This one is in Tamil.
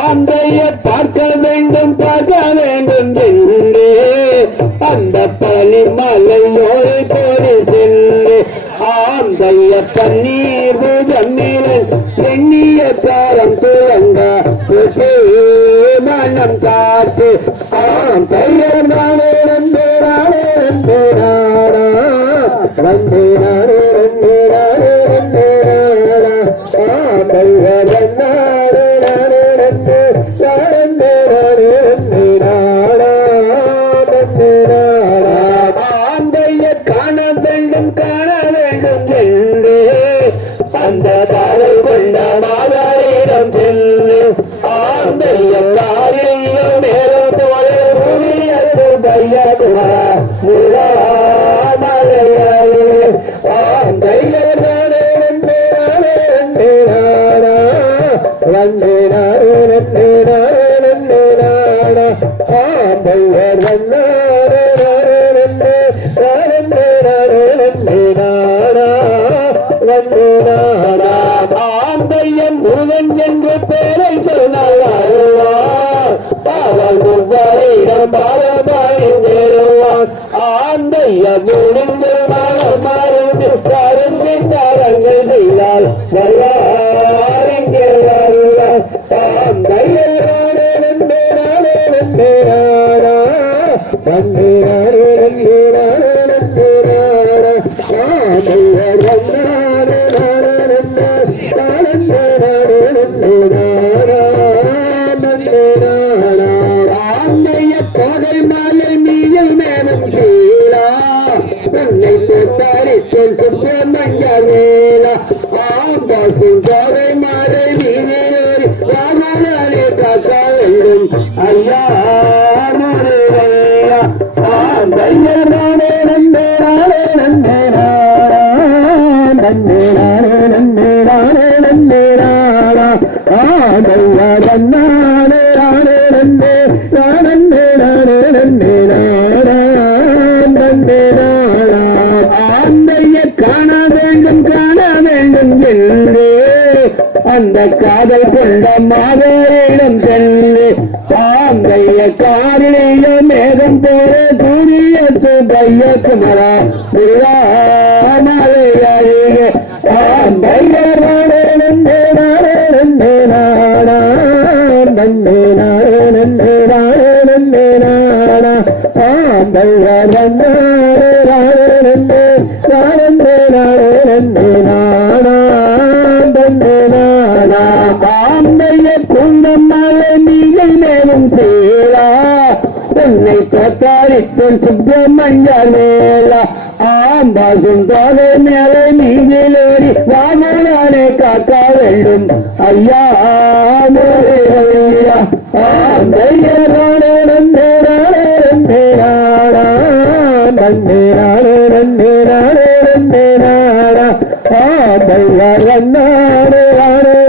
ஆந்தைய பார்க்க வேண்டும் பார்க்க வேண்டும் என்று. அந்த பனிமலையோடு போடி சென்று. ஆந்தைய பன்னீர் பூஜமீரன் எண்ணிய சாரம் துவங்க மனம் காத்து. ஆம் தையர் நானே ரெண்டு நானே ரெண்டு நாடா. ரெண்டு நானே ரெண்டு நானே ரெண்டு நாடா. ஆம் ஆந்தையன் முருகன் என்று பேரை சொன்னால் பாவல் முவ்வரையிடம் பாலமாயின் சேருவான் முடிந்து மனம் மருந்து கருந்தி தரங்கள் செய்தால் மாலை மீதில் மேலும் கீழா உன்னை தொட்டாரி சொல் சுப்பிரமணிய வேளா ஆம்பாசும் கோதை மாலை மீதில் ராமனாலே வேண்டும் ஐயா முருகையா நானே நம்பே நானே நாடா நம்பே நானே நம்பே நானே. நாடா தன்னானே நானே அந்த காதல் கொண்ட மாதரிடம் சென்று ஆந்தைய காரிலேய மேகம் போல தூரிய பைய குமரா மலை அருகே ஆந்தைய நாடே நந்தே நாடே நந்தே நாடா நாடா பெண்ணை தத்தாரித்தன் சுப்பிரமணிய மேல ஆம்பால் சுந்தரை மேலே நீதிலேறி வாமனாரை காக்க வேண்டும் ஐயா ஐயா. ஆந்தையரான நந்தேரான நந்தேரானா நந்தேரான நந்தேரான நந்தேரானா ஆந்தையர் நந்தாரே ராணே